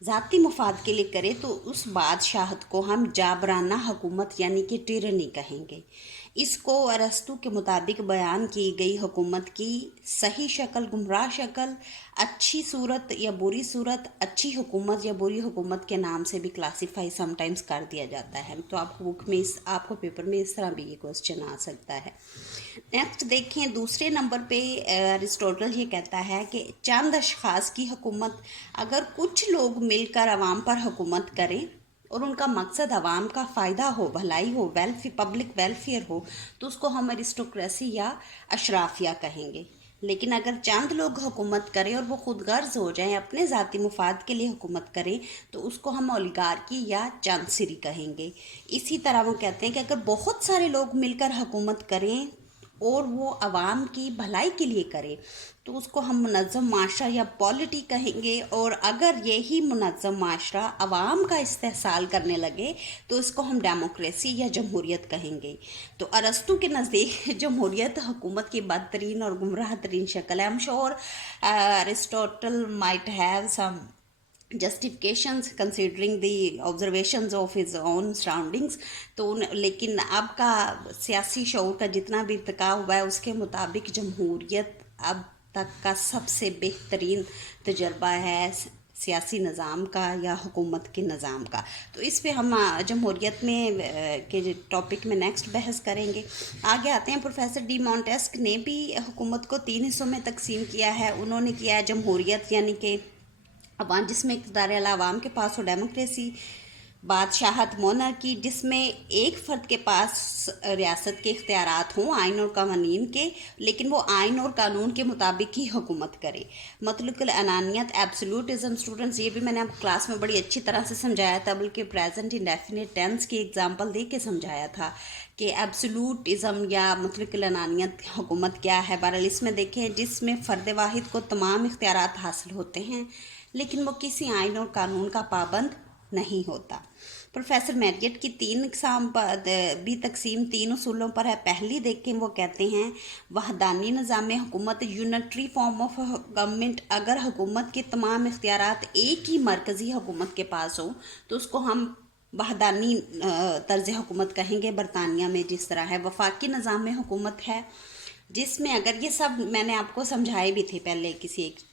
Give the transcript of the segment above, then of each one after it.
ذاتی مفاد کے لیے کرے تو اس بادشاہت کو ہم جابرانہ حکومت یعنی کہ ٹیرنی کہیں گے۔ اس کو ارسطو کے مطابق بیان کی گئی حکومت کی صحیح شکل، گمراہ شکل، اچھی صورت یا بری صورت، اچھی حکومت یا بری حکومت کے نام سے بھی کلاسیفائی سم ٹائمز کر دیا جاتا ہے۔ تو آپ کو بک میں آپ کو پیپر میں اس طرح بھی یہ کوسچن آ سکتا ہے۔ نیکسٹ دیکھیں، دوسرے نمبر پہ ارسطوٹل یہ کہتا ہے کہ چند اشخاص کی حکومت، اگر کچھ لوگ مل کر عوام پر حکومت کریں اور ان کا مقصد عوام کا فائدہ ہو، بھلائی ہو، پبلک ویلفیئر ہو، تو اس کو ہم ارسٹوکریسی یا اشرافیہ کہیں گے۔ لیکن اگر چند لوگ حکومت کریں اور وہ خود غرض ہو جائیں، اپنے ذاتی مفاد کے لیے حکومت کریں، تو اس کو ہم اولیگارکی یا چانسری کہیں گے۔ اسی طرح وہ کہتے ہیں کہ اگر بہت سارے لوگ مل کر حکومت کریں اور وہ عوام کی بھلائی کے لیے کرے تو اس کو ہم منظم معاشرہ یا پالیٹی کہیں گے، اور اگر یہی منظم معاشرہ عوام کا استحصال کرنے لگے تو اس کو ہم ڈیموکریسی یا جمہوریت کہیں گے۔ تو ارسطو کے نزدیک جمہوریت حکومت کی بدترین اور گمراہ ترین شکل ہے۔ I'm sure Aristotle might have some justifications considering the observations of his own surroundings، تو لیکن اب کا سیاسی شعور کا جتنا بھی ارتقاء ہوا ہے اس کے مطابق جمہوریت اب تک کا سب سے بہترین تجربہ ہے سیاسی نظام کا یا حکومت کے نظام کا۔ تو اس پہ ہم جمہوریت میں کے ٹاپک میں نیکسٹ بحث کریں گے۔ آگے آتے ہیں، پروفیسر ڈی مونٹیسک نے بھی حکومت کو 3 حصوں میں تقسیم کیا ہے۔ انہوں نے کیا ہے جمہوریت یعنی کہ عوام جس میں اقتدار اعلیٰ عوام کے پاس ہو، ڈیموکریسی بادشاہت مونارکی جس میں ایک فرد کے پاس ریاست کے اختیارات ہوں آئین اور قوانین کے، لیکن وہ آئین اور قانون کے مطابق ہی حکومت کرے۔ مطلق العنانیت ایبسولوٹزم، اسٹوڈنٹس یہ بھی میں نے اب کلاس میں بڑی اچھی طرح سے سمجھایا تھا، بلکہ پریزنٹ انڈیفینٹ ٹینس کی ایگزامپل دے کے سمجھایا تھا کہ ایبسولوٹزم یا مطلق العنانیت حکومت کیا ہے۔ بہرحال اس میں دیکھیں جس میں فرد واحد کو تمام اختیارات حاصل ہوتے ہیں لیکن وہ کسی آئین اور قانون کا پابند نہیں ہوتا۔ پروفیسر میریٹ کی 3 اقسام بھی تقسیم 3 اصولوں پر ہے۔ پہلی دیکھیں، وہ کہتے ہیں وحدانی نظام حکومت، یونٹری فارم آف گورنمنٹ۔ اگر حکومت کے تمام اختیارات ایک ہی مرکزی حکومت کے پاس ہوں تو اس کو ہم وحدانی طرز حکومت کہیں گے، برطانیہ میں جس طرح ہے۔ وفاقی نظام حکومت ہے جس میں اگر یہ سب میں نے آپ کو سمجھائے بھی تھے پہلے کسی ایک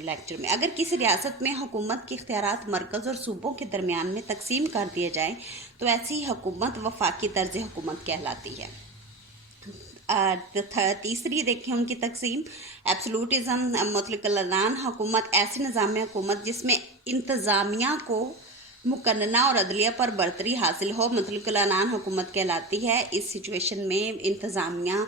لیکچر میں، اگر کسی ریاست میں حکومت کے اختیارات مرکز اور صوبوں کے درمیان میں تقسیم کر دیے جائیں تو ایسی حکومت وفاقی طرز حکومت کہلاتی ہے۔ تیسری دیکھیں ان کی تقسیم، ایبسولوٹزم مطلق العنان حکومت، ایسی نظام حکومت جس میں انتظامیہ کو مقننہ اور عدلیہ پر برتری حاصل ہو، مطلق العنان حکومت کہلاتی ہے۔ اس سچویشن میں انتظامیہ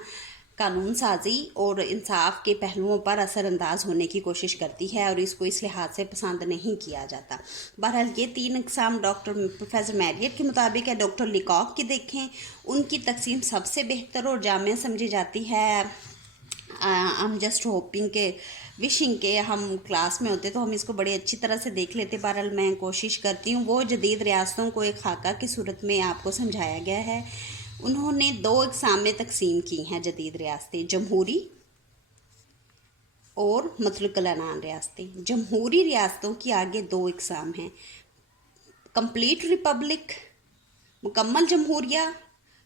قانون سازی اور انصاف کے پہلوؤں پر اثر انداز ہونے کی کوشش کرتی ہے اور اس کو اس لحاظ سے پسند نہیں کیا جاتا۔ بہرحال یہ 3 اقسام پروفیسر میریٹ کے مطابق ہے۔ ڈاکٹر لیکاک کی دیکھیں، ان کی تقسیم سب سے بہتر اور جامع سمجھی جاتی ہے۔ ہم جسٹ ہوپنگ کے وشنگ کے ہم کلاس میں ہوتے تو ہم اس کو بڑے اچھی طرح سے دیکھ لیتے، بہرحال میں کوشش کرتی ہوں۔ وہ جدید ریاستوں کو ایک خاکہ کی صورت میں آپ کو سمجھایا گیا ہے۔ انہوں نے 2 اقسام میں تقسیم کی ہیں جدید ریاستیں، جمہوری اور مطلق العنان ریاستیں۔ جمہوری ریاستوں کی آگے 2 اقسام ہیں، کمپلیٹ ریپبلک مکمل جمہوریہ،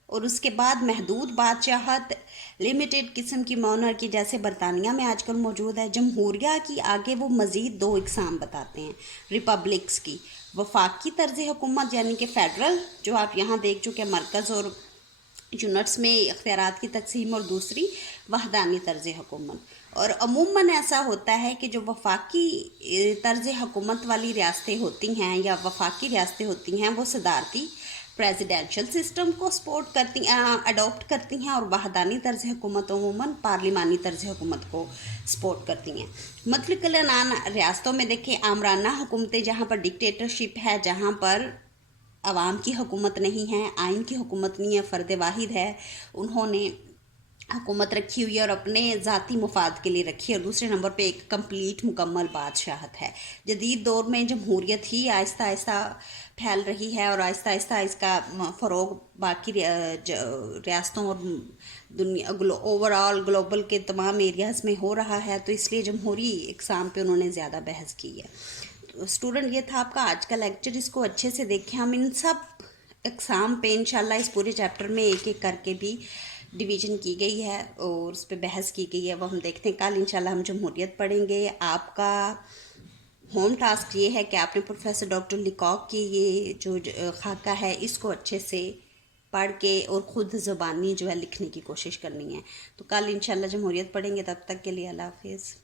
اور اس کے بعد محدود بادشاہت لمیٹڈ قسم کی مونارکی جیسے برطانیہ میں آج کل موجود ہے۔ جمہوریہ کی آگے وہ مزید 2 اقسام بتاتے ہیں ریپبلکس کی، وفاقی طرز حکومت یعنی کہ فیڈرل جو آپ یہاں دیکھ چکے مرکز اور یونٹس میں اختیارات کی تقسیم، اور دوسری وحدانی طرز حکومت۔ اور عموماً ایسا ہوتا ہے کہ جو وفاقی طرز حکومت والی ریاستیں ہوتی ہیں یا وفاقی ریاستیں ہوتی ہیں وہ صدارتی پریزیڈینشل سسٹم کو اڈاپٹ کرتی ہیں، اور وحدانی طرز حکومت عموماً پارلیمانی طرز حکومت کو سپورٹ کرتی ہیں۔ مطلق العنان ریاستوں میں دیکھیں آمرانہ حکومتیں جہاں پر ڈکٹیٹرشپ ہے، جہاں پر عوام کی حکومت نہیں ہے، آئین کی حکومت نہیں ہے، فرد واحد ہے، انہوں نے حکومت رکھی ہوئی ہے اور اپنے ذاتی مفاد کے لیے رکھی ہے، اور دوسرے نمبر پہ ایک کمپلیٹ مکمل بادشاہت ہے۔ جدید دور میں جمہوریت ہی آہستہ آہستہ پھیل رہی ہے اور آہستہ آہستہ اس کا فروغ باقی ریاستوں اور دنیا اوور آل گلوبل کے تمام ایریاز میں ہو رہا ہے، تو اس لیے جمہوری اقسام پہ انہوں نے زیادہ بحث کی ہے۔ اسٹوڈنٹ یہ تھا آپ کا آج کا لیکچر، اس کو اچھے سے دیکھیں. ہم ان سب اقسام پہ انشاءاللہ اس پورے چیپٹر میں ایک ایک کر کے بھی ڈویژن کی گئی ہے اور اس پہ بحث کی گئی ہے، وہ ہم دیکھتے ہیں. کل انشاءاللہ ہم جمہوریت پڑھیں گے. آپ کا ہوم ٹاسک یہ ہے کہ آپ نے پروفیسر ڈاکٹر لیکاک کی یہ جو خاکہ ہے اس کو اچھے سے پڑھ کے اور خود زبانی جو ہے لکھنے کی کوشش کرنی ہے. تو کل انشاءاللہ جمہوریت پڑھیں گے. تب تک کے لیے اللہ حافظ.